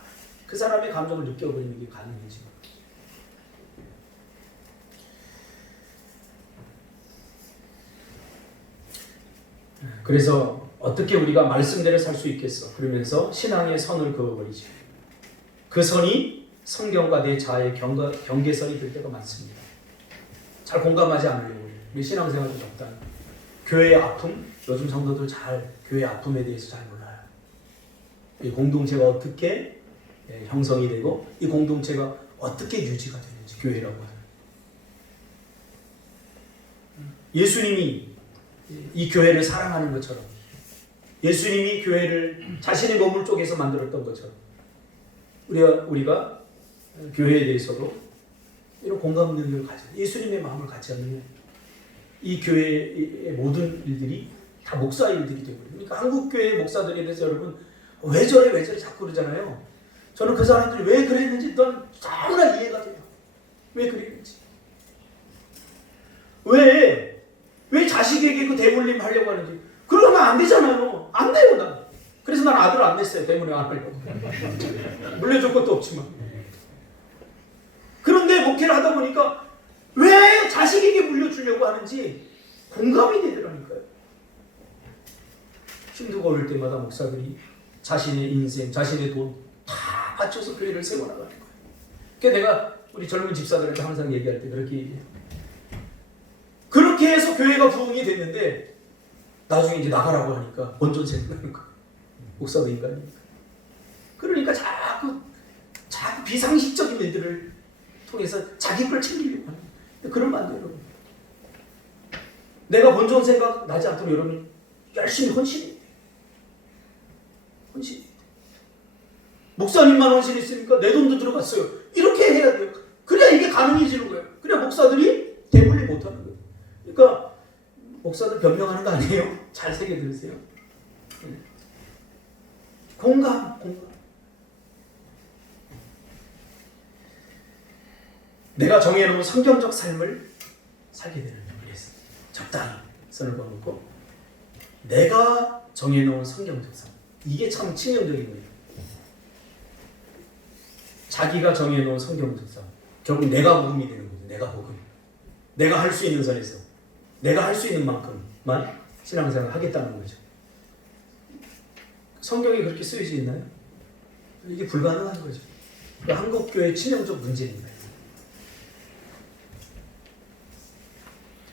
그 사람의 감정을 느껴버리는 게 가능해지는 거예요. 그래서 어떻게 우리가 말씀대로 살 수 있겠어? 그러면서 신앙의 선을 그어버리죠. 그 선이 성경과 내 자아의 경계선이 될 때가 많습니다. 잘 공감하지 않으려고 우리 신앙생활도 적당히. 교회의 아픔, 요즘 성도들 잘 교회의 아픔에 대해서 잘 몰라요. 이 공동체가 어떻게 형성이 되고 이 공동체가 어떻게 유지가 되는지, 교회라고 하는. 예수님이 이 교회를 사랑하는 것처럼, 예수님이 교회를 자신의 몸을 쪼개서 만들었던 것처럼 우리가 교회에 대해서도 이런 공감 능력을 가져요. 예수님의 마음을 갖지 않으면 이 교회의 모든 일들이 다 목사 일들이 되거든요. 그러니까 한국 교회 목사들에 대해서 여러분 왜 저래 자꾸 그러잖아요. 저는 그 사람들이 왜 그랬는지 넌 너무나 이해가 돼요. 왜 그랬는지. 왜 자식에게 그 대물림 하려고 하는지. 그러면 안 되잖아요. 안 돼요, 난. 그래서 난 아들 안 냈어요. 대물림 안 하려고. 물려줄 것도 없지만. 그런데 목회를 하다 보니까 왜 자식에게 물려주려고 하는지 공감이 되더라니까요. 힘들고 어려울 때마다 목사들이 자신의 인생, 자신의 돈 다 바쳐서 교회를 세워나가는 거예요. 그러니까 내가 우리 젊은 집사들한테 항상 얘기할 때 그렇게 얘기해요. 그렇게 해서 교회가 부흥이 됐는데 나중에 이제 나가라고 하니까 본전 생각나는 거예요. 목사도 인간이니까. 그러니까 자꾸 비상식적인 일들을 통해서 자기 걸 챙기려고 하는 거예요. 그러면 안 돼요, 여러분. 내가 본전 생각 나지 않도록 여러분 열심히 헌신해야 돼요. 헌신. 목사님만 헌신했으니까 내 돈도 들어갔어요. 이렇게 해야 돼요. 그래야 이게 가능해지는 거예요. 그래야 목사들이 대물림 못하는 거예요. 그러니까 목사들 변명하는 거 아니에요? 잘 새겨 들으세요. 공감. 내가 정해놓은 성경적 삶을 살게 되는 거예요. 그래서 적당히 선을 그어놓고 내가 정해놓은 성경적 삶. 이게 참 치명적인 거예요. 자기가 정해놓은 성경적 삶. 결국 내가 복음이 되는 거죠. 내가 복음. 내가 할 수 있는 선에서 내가 할 수 있는 만큼만 신앙생활을 하겠다는 거죠. 성경이 그렇게 쓰여져 있나요? 이게 불가능한 거죠. 한국교회의 치명적 문제입니다.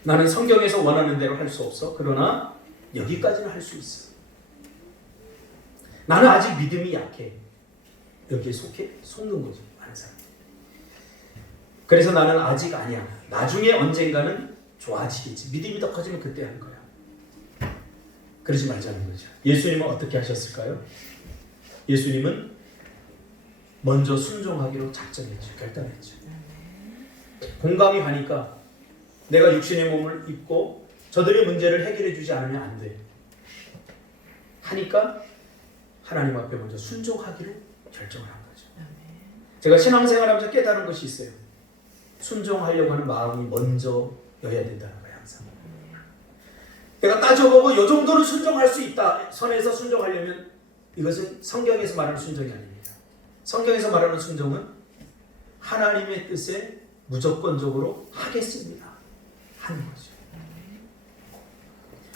나는 성경에서 원하는 대로 할 수 없어. 그러나 여기까지는 할 수 있어. 나는 아직 믿음이 약해. 여기에 속는 거죠. 많은 사람. 그래서 나는 아직 아니야. 나중에 언젠가는 좋아지겠지. 믿음이 더 커지면 그때 할 거야. 그러지 말자는 거죠. 예수님은 어떻게 하셨을까요? 예수님은 먼저 순종하기로 작정했죠. 결단했죠. 공감이 가니까 내가 육신의 몸을 입고 저들의 문제를 해결해 주지 않으면 안 돼. 하니까 하나님 앞에 먼저 순종하기로 결정을 한 거죠. 제가 신앙생활하면서 깨달은 것이 있어요. 순종하려고 하는 마음이 먼저여야 된다는 거예요. 항상. 내가 따져보고 이 정도는 순종할 수 있다. 선에서 순종하려면 이것은 성경에서 말하는 순종이 아닙니다. 성경에서 말하는 순종은 하나님의 뜻에 무조건적으로 하겠습니다. 하는 거죠.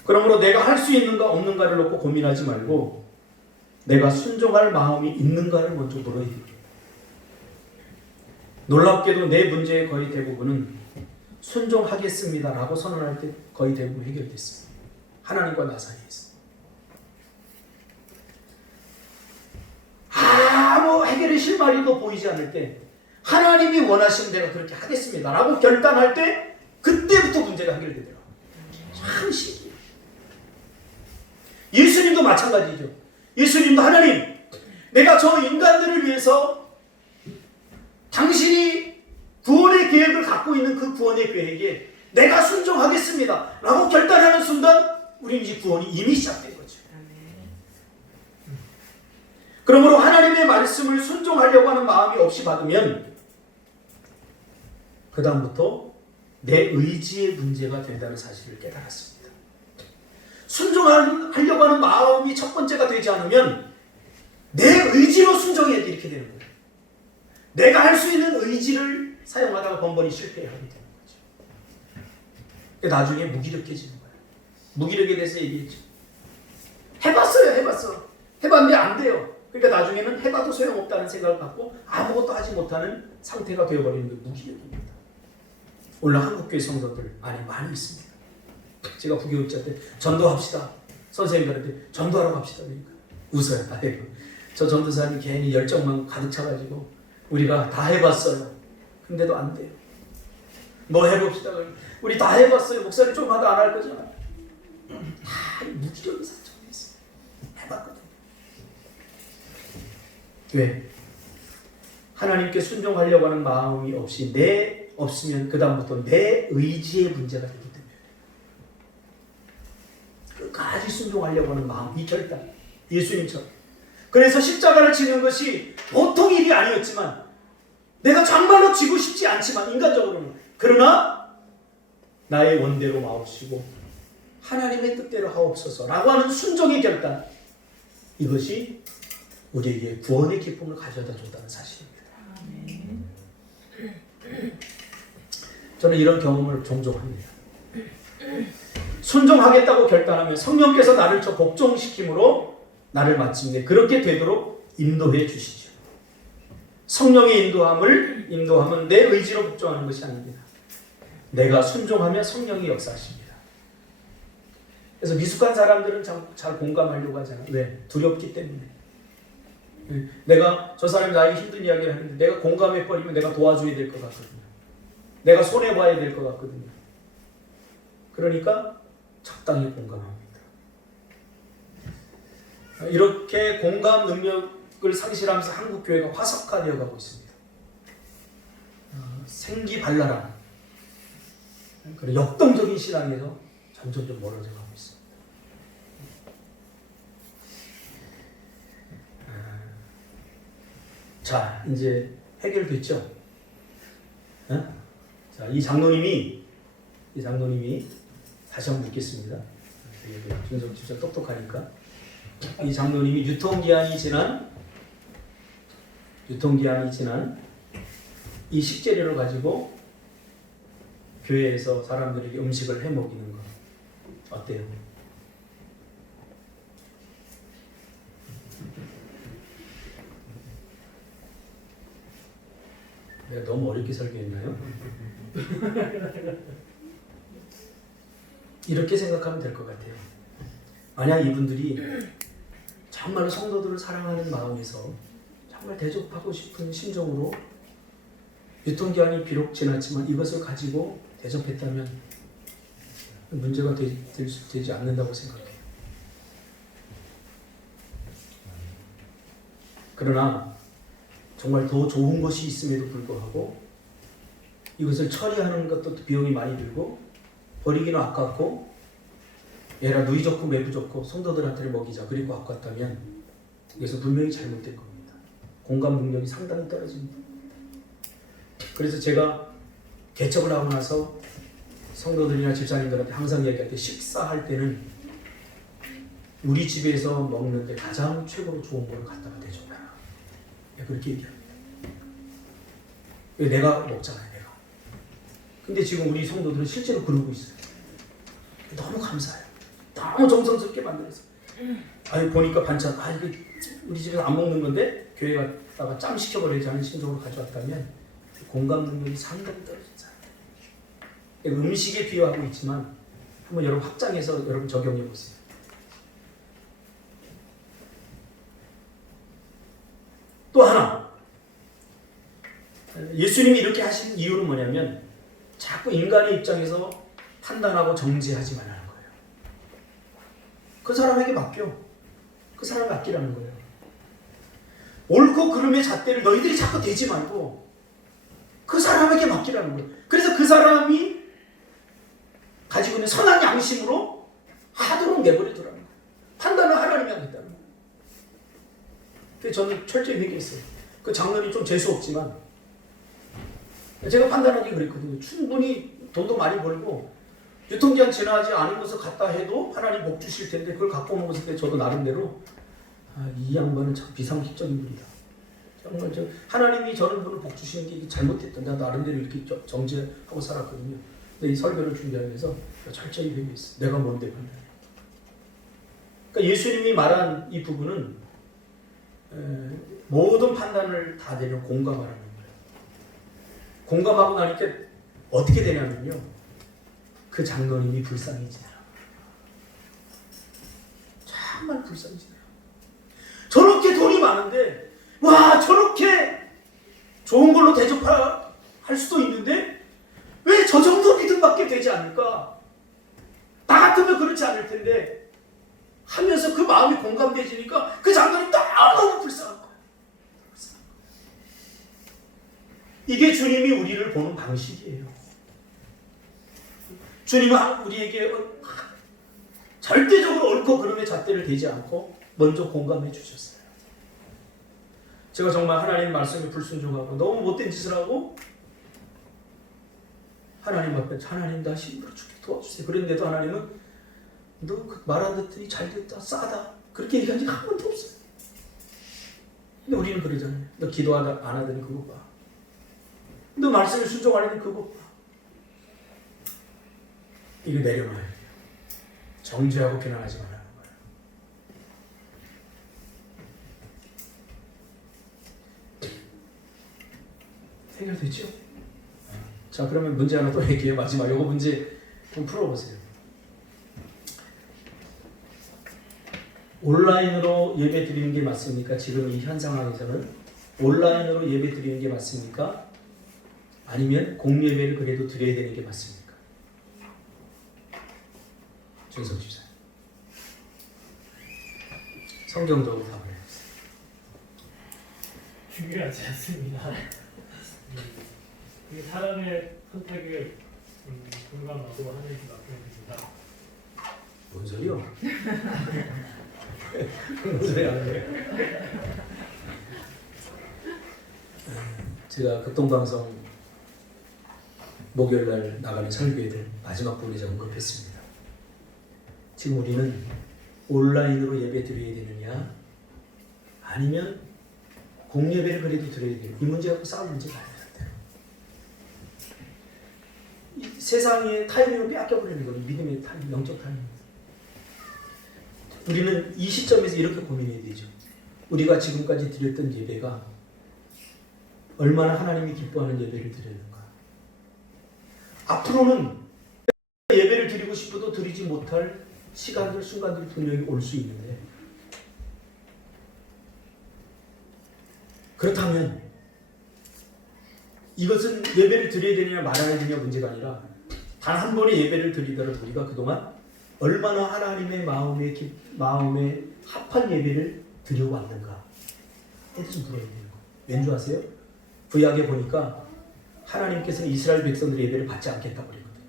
그러므로 내가 할 수 있는가 없는가를 놓고 고민하지 말고 내가 순종할 마음이 있는가를 먼저 물어야 됩니다. 놀랍게도 내 문제의 거의 대부분은 순종하겠습니다라고 선언할 때 거의 대부분 해결됐습니다. 하나님과 나 사이에서. 아무 해결의 실마리도 보이지 않을 때 하나님이 원하시는 대로 그렇게 하겠습니다라고 결단할 때 그때부터 문제가 해결되더라고요. 참 신기해요. 예수님도 마찬가지죠. 예수님도 하나님, 내가 저 인간들을 위해서 당신이 구원의 계획을 갖고 있는 그 구원의 계획에 내가 순종하겠습니다 라고 결단하는 순간 우리는 이제 구원이 이미 시작된 거죠. 그러므로 하나님의 말씀을 순종하려고 하는 마음이 없이 받으면 그 다음부터 내 의지의 문제가 된다는 사실을 깨달았습니다. 순종하려고 하는 마음이 첫 번째가 되지 않으면 내 의지로 순종해야 돼 이렇게 되는 거예요. 내가 할 수 있는 의지를 사용하다가 번번이 실패하게 되는 거죠. 나중에 무기력해지는 거예요. 무기력에 대해서 얘기했죠. 해봤어요. 해봤는데 안 돼요. 그러니까 나중에는 해봐도 소용없다는 생각을 갖고 아무것도 하지 못하는 상태가 되어버리는 게 무기력입니다. 오늘 한국교회 성도들 안에 많이 있습니다. 제가 부교육자 때 전도합시다. 선생님들한테 전도하러 갑시다. 그러니까 웃어요. 아이고, 저 전도사님 괜히 열정만 가득 차가지고 우리가 다 해봤어요. 근데도 안 돼요. 뭐 해봅시다. 우리 다 해봤어요. 목사님 좀 하다 안 할 거잖아요. 다 무기력이 산적이 있어요. 해봤거든요. 왜? 하나님께 순종하려고 하는 마음이 없으면 그 다음부터 내 의지의 문제가 되기 때문에 끝까지 순종하려고 하는 마음, 이 결단, 예수님처럼. 그래서 십자가를 지는 것이 보통 일이 아니었지만 내가 정말로 지고 싶지 않지만 인간적으로는 그러나 나의 원대로 마옵시고 하나님의 뜻대로 하옵소서라고 하는 순종의 결단, 이것이 우리에게 구원의 기쁨을 가져다 준다는 사실입니다. 저는 이런 경험을 종종 합니다. 순종하겠다고 결단하면 성령께서 나를 저 복종시킴으로 나를 마침내 그렇게 되도록 인도해 주시죠. 성령의 인도함은 내 의지로 복종하는 것이 아닙니다. 내가 순종하면 성령이 역사하십니다. 그래서 미숙한 사람들은 잘 공감하려고 하잖아요. 왜? 두렵기 때문에. 내가 저 사람이 나에게 힘든 이야기를 하는데 내가 공감해버리면 내가 도와줘야 될 것 같거든요. 내가 손해봐야 될 것 같거든요. 그러니까 적당히 공감합니다. 이렇게 공감 능력을 상실하면서 한국교회가 화석화되어 가고 있습니다. 생기발랄한 그런 역동적인 신앙에서 점점 좀 멀어져 가고 있습니다. 자, 이제 해결됐죠? 어? 자, 이 장로님이 다시 한번 묻겠습니다. 준석 진짜 똑똑하니까. 이 장로님이 유통기한이 지난 이 식재료를 가지고 교회에서 사람들에게 음식을 해 먹이는 거 어때요? 내가 너무 어렵게 설계했나요? 이렇게 생각하면 될 것 같아요. 만약 이분들이 정말로 성도들을 사랑하는 마음에서 정말 대접하고 싶은 심정으로 유통기한이 비록 지났지만 이것을 가지고 대접했다면 문제가 되지 않는다고 생각해요. 그러나 정말 더 좋은 것이 있음에도 불구하고 이것을 처리하는 것도 비용이 많이 들고 버리기는 아깝고 얘라 누이 좋고 매부 좋고 성도들한테 먹이자 그리고 아깝다면 이것은 분명히 잘못된 겁니다. 공감 능력이 상당히 떨어집니다. 그래서 제가 개척을 하고 나서 성도들이나 집사님들한테 항상 얘기할 때 식사할 때는 우리 집에서 먹는데 가장 최고로 좋은 걸 갖다가 대줘라. 그렇게 얘기합니다. 내가 먹잖아요. 내가. 근데 지금 우리 성도들은 실제로 그러고 있어요. 너무 감사해요. 너무 정성스럽게 만들어서. 아니 보니까 반찬 이거 우리 집에서 안 먹는 건데 교회 갔다가 짬 시켜버리지 않은 심정으로 가져왔다면 공감 능력이 상당히 떨어지잖아요. 음식에 비유하고 있지만 한번 여러분 확장해서 여러분 적용해 보세요. 또 하나 예수님이 이렇게 하신 이유는 뭐냐면 자꾸 인간의 입장에서 판단하고 정죄하지 말라는 거예요. 그 사람에게 맡겨. 그 사람에 맡기라는 거예요. 옳고 그름의 잣대를 너희들이 자꾸 대지 말고 그 사람에게 맡기라는 거예요. 그래서 그 사람이 가지고 있는 선한 양심으로 하도록 내버려두라는 거예요. 판단을 하나님이 하겠다는 거예요. 그래서 저는 철저히 회개했어요. 그 장면이 좀 재수없지만 제가 판단하기 그랬거든요. 충분히 돈도 많이 벌고 유통기한 지나지 않은 것을 갖다 해도 하나님 복 주실 텐데 그걸 갖고 먹었을 때 저도 나름대로 이 양반은 참 비상식적인 분이다. 정말 하나님이 저런 분을 복 주시는 게 잘못됐다. 내가 나름대로 이렇게 정죄하고 살았거든요. 근데 이 설교를 준비하면서 철저히 회개했어요. 내가 뭔데 판단해. 그러니까 예수님이 말한 이 부분은 모든 판단을 다 내려 공감하라는 거예요. 공감하고 나니까 어떻게 되냐면요. 그 장로님이 불쌍해지더라. 정말 불쌍해지더라. 저렇게 돈이 많은데 와 저렇게 좋은 걸로 대접할 수도 있는데 왜 저 정도 믿음밖에 되지 않을까? 나 같으면 그렇지 않을 텐데 하면서 그 마음이 공감되지니까 그 장로님 너무 불쌍한 거예요. 이게 주님이 우리를 보는 방식이에요. 주님은 우리에게 절대적으로 옳고 그름의 잣대를 대지 않고 먼저 공감해 주셨어요. 제가 정말 하나님 말씀에 불순종하고 너무 못된 짓을 하고 하나님 앞에 하나님 나 힘들어 죽게 도와주세요. 그런데도 하나님은 너 그 말 안 듣더니 잘 됐다 싸다 그렇게 얘기한 적 한 번도 없어요. 근데 우리는 그러잖아요. 너 기도 안 하더니 그거 봐. 너 말씀에 순종 안 하더니 그거 봐. 이거 내려놔야 돼요. 정죄하고 비난하지 말라는 거예요. 해결됐죠? 자 그러면 문제 하나 또 얘기해요. 마지막 요거 문제 좀 풀어보세요. 온라인으로 예배 드리는 게 맞습니까? 지금 이 현 상황에서는 온라인으로 예배 드리는 게 맞습니까? 아니면 공예배를 그래도 드려야 되는 게 맞습니까? 준석 집사. 성경적으로 답을 해주세요. 중요하지 않습니다. 사람의 선택을 공감하고 하나님께 맡겨드립니다. 뭔 소리요? 뭔 소리 하는 거예요? 제가 극동방송 목요일날 나가는 설교회들 마지막 부분에 제가 언급했습니다. 지금 우리는 온라인으로 예배 드려야 되느냐 아니면 공예배를 그래도 드려야 되느냐 이 문제 갖고 싸울 문제가 아니에요. 세상의 타이밍을 빼앗겨버리는 거예요. 믿음의 타이밍, 영적 타이밍. 우리는 이 시점에서 이렇게 고민해야 되죠. 우리가 지금까지 드렸던 예배가 얼마나 하나님이 기뻐하는 예배를 드렸는가. 앞으로는 예배를 드리고 싶어도 드리지 못할 시간들, 순간들이 분명히 올 수 있는데 그렇다면 이것은 예배를 드려야 되느냐 말아야 되느냐 문제가 아니라 단 한 번의 예배를 드리더라도 우리가 그동안 얼마나 하나님의 마음에 합한 예배를 드려왔는가 에 대해서 물어야 되는 거예요. 왠지 아세요? 구약에 보니까 하나님께서는 이스라엘 백성들의 예배를 받지 않겠다고 그랬거든요.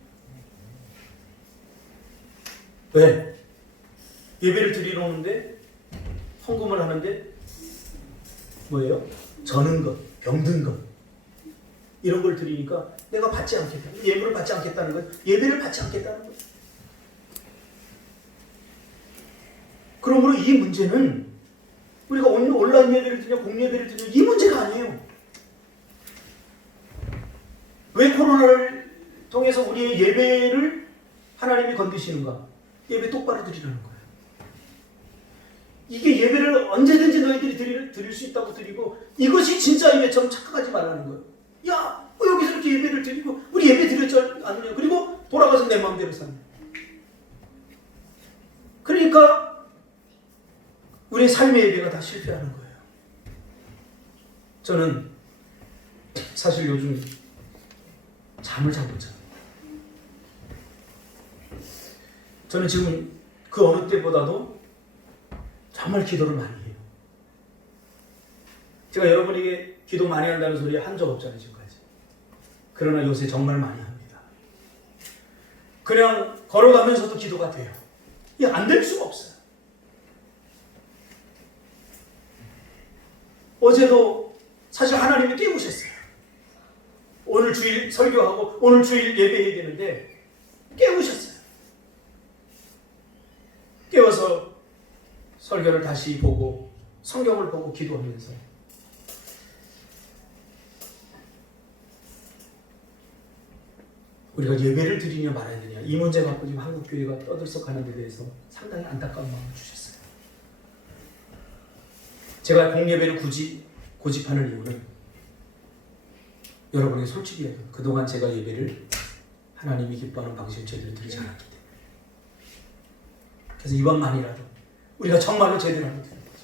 왜? 예배를 드리러 오는데 헌금을 하는데 뭐예요? 저는 것, 병든 것 이런 걸 드리니까 내가 받지 않겠다. 예물을 받지 않겠다는 건 예배를 받지 않겠다는 거예요. 그러므로 이 문제는 우리가 온라인 예배를 드냐 공예배를 드냐 이 문제가 아니에요. 왜 코로나를 통해서 우리의 예배를 하나님이 건드시는가? 예배 똑바로 드리라는 거예요. 이게 예배를 언제든지 너희들이 드릴 수 있다고 드리고 이것이 진짜 예배처럼 착각하지 말라는 거예요. 야, 여기서 이렇게 예배를 드리고 우리 예배 드렸지 않느냐? 그리고 돌아가서 내 마음대로 사는. 그러니까 우리의 삶의 예배가 다 실패하는 거예요. 저는 사실 요즘 잠을 잘 못 자요. 저는 지금 그 어느 때보다도 정말 기도를 많이 해요. 제가 여러분에게 기도 많이 한다는 소리 한 적 없잖아요, 지금까지. 그러나 요새 정말 많이 합니다. 그냥 걸어가면서도 기도가 돼요. 이게 안 될 수가 없어요. 어제도 사실 하나님이 깨우셨어요. 오늘 주일 설교하고 오늘 주일 예배해야 되는데 깨우셨어요. 깨워서 설교를 다시 보고 성경을 보고 기도하면서 우리가 예배를 드리냐 말아야 되냐 이 문제 갖고 지금 한국교회가 떠들썩하는 데 대해서 상당히 안타까운 마음을 주셨어요. 제가 공예배를 굳이 고집하는 이유는 여러분에게 솔직히 해요. 그동안 제가 예배를 하나님이 기뻐하는 방식으로 제대로 드리지 않았기 때문에 그래서 이번만이라도 우리가 정말로 제대로 하면 되는 거죠.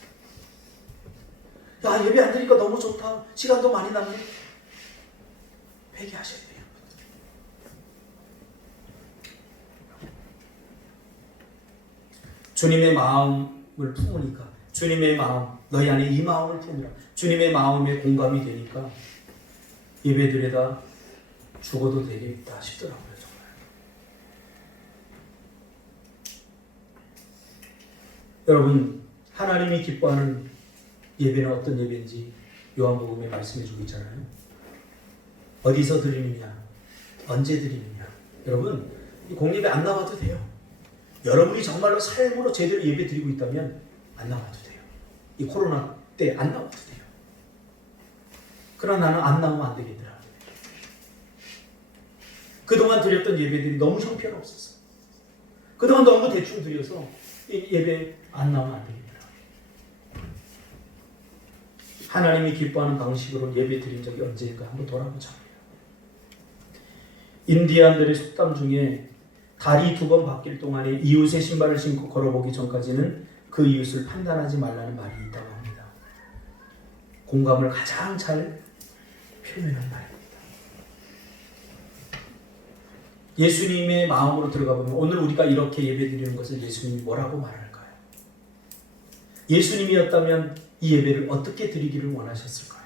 야, 예배 안 드리니까 너무 좋다. 시간도 많이 남네. 회개하셔야 돼요. 주님의 마음을 품으니까 주님의 마음, 너희 안에 이 마음을 품으라. 주님의 마음에 공감이 되니까 예배드려다 죽어도 되겠다 싶더라고요. 정말. 여러분, 하나님이 기뻐하는 예배는 어떤 예배인지 요한복음에 말씀해주고 있잖아요. 어디서 드리느냐, 언제 드리느냐. 여러분, 이 공예배 안 나와도 돼요. 여러분이 정말로 삶으로 제대로 예배 드리고 있다면 안 나와도 돼요. 이 코로나 때 안 나와도 돼요. 그러나 나는 안 나오면 안 되겠더라. 그동안 드렸던 예배들이 너무 형편없었어. 그동안 너무 대충 드려서 이 예배 안 나오면 안 되겠더라. 하나님이 기뻐하는 방식으로 예배 드린 적이 언제인가 한번 돌아보자고요. 인디안들의 속담 중에 다리 2번 바뀔 동안에 이웃의 신발을 신고 걸어보기 전까지는 그 이웃을 판단하지 말라는 말이 있다고 합니다. 공감을 가장 잘 표현한 말입니다. 예수님의 마음으로 들어가 보면 오늘 우리가 이렇게 예배드리는 것을 예수님이 뭐라고 말할까요? 예수님이었다면 이 예배를 어떻게 드리기를 원하셨을까요?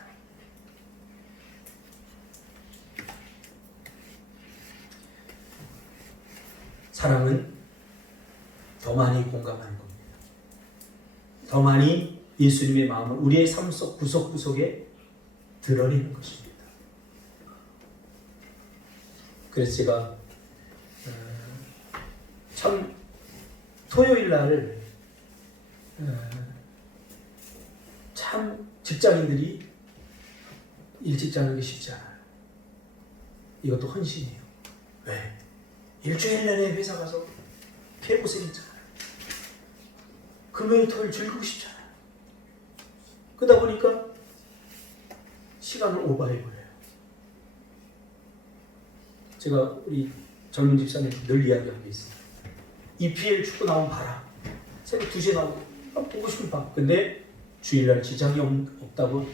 사랑은 더 많이 공감하는 겁니다. 더 많이 예수님의 마음을 우리의 삶 속 구석구석에 드러내는 것입니다. 그래서 제가 참 토요일 날 참 직장인들이 일찍 자는 게 쉽지 않아요. 이것도 헌신이에요. 왜? 일주일 내내 회사 가서 개고생했잖아요. 금요일 토요일 즐기고 싶잖아요. 그러다 보니까 시간을 오버해버려요. 제가 우리 젊은 집사님 늘 이야기하는 게 있어요. EPL 축구 나오면 봐라. 새벽 2시에 나오고 보고 싶으면 봐. 근데 주일날 지장이 없다고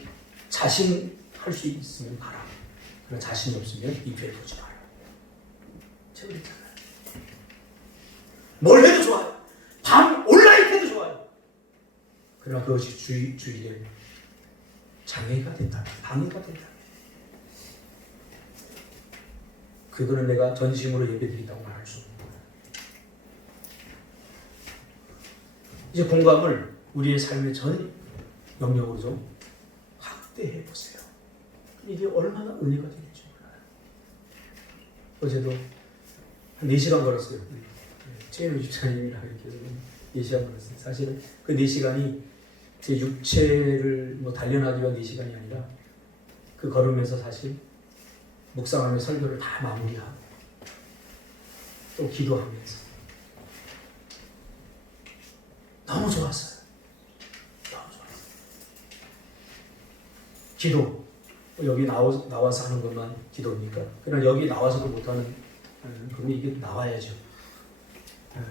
자신할 수 있으면 봐라. 그러나 자신이 없으면 EPL 보지 마라. 제가 그랬잖아요. 뭘 해도 좋아요. 밤 온라인 해도 좋아요. 그러나 그것이 주일에 장애가 된다. 방해가 된다. 그거는 내가 전심으로 예배드린다고 말할 수 없는 거예요. 이제 공감을 우리의 삶의 전 영역으로 좀 확대해 보세요. 이게 얼마나 은혜가 되는지 몰라요. 어제도 한 4시간 걸었어요. 최인우 집사님이랑 이렇게 4시간 걸었어요. 사실은 그 4시간이 제 육체를 단련하기 위한 4시간이 아니라 그 걸으면서 사실 묵상하며 설교를 다 마무리하고 또 기도하면서 너무 좋았어요. 너무 좋았어요. 기도 여기 나와서 하는 것만 기도입니까? 그러나 여기 나와서도 못하는 그러면 이게 나와야죠.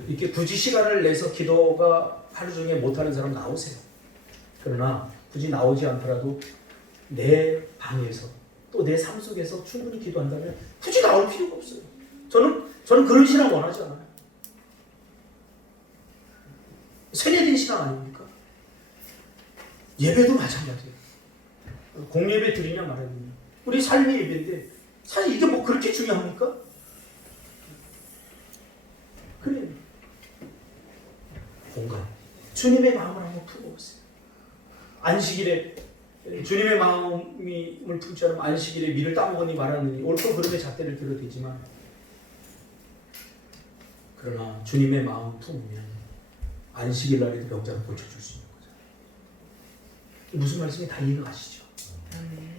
이렇게 굳이 시간을 내서 기도가 하루 중에 못하는 사람 나오세요. 그러나 굳이 나오지 않더라도 내 방에서 또 내 삶 속에서 충분히 기도한다면 굳이 나올 필요가 없어요. 저는 그런 신앙 원하지 않아요. 세뇌된 신앙 아닙니까? 예배도 마찬가지예요. 공예배 드리냐 말아야 되냐. 우리 삶의 예배인데 사실 이게 뭐 그렇게 중요합니까? 그래요. 공간. 주님의 마음을 한번 풀어보세요. 안식일에 주님의 마음을 풀지 않으면 안식일에 밀을 따먹으니 말하느니 옳고 그름의 잣대를 들어도 되지만 그러나 주님의 마음을 품으면 안식일 날에도 병자를 고쳐줄 수 있는 거죠. 무슨 말씀이 다 이해가 가시죠?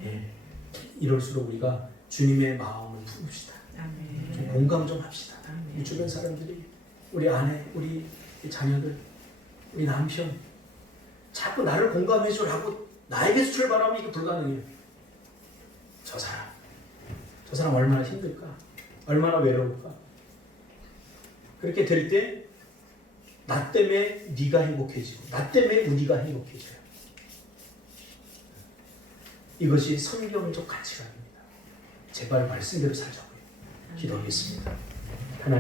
예. 이럴수록 우리가 주님의 마음을 품읍시다. 좀 공감 좀 합시다. 우리 주변 사람들이 우리 아내, 우리 자녀들, 우리 남편 자꾸 나를 공감해 주라고 나에게서 출발하면 이게 불가능해요. 저 사람 얼마나 힘들까? 얼마나 외로울까? 그렇게 될 때 나 때문에 네가 행복해지고 나 때문에 우리가 행복해져요. 이것이 성경적 가치관입니다. 제발 말씀대로 살자고요. 기도하겠습니다.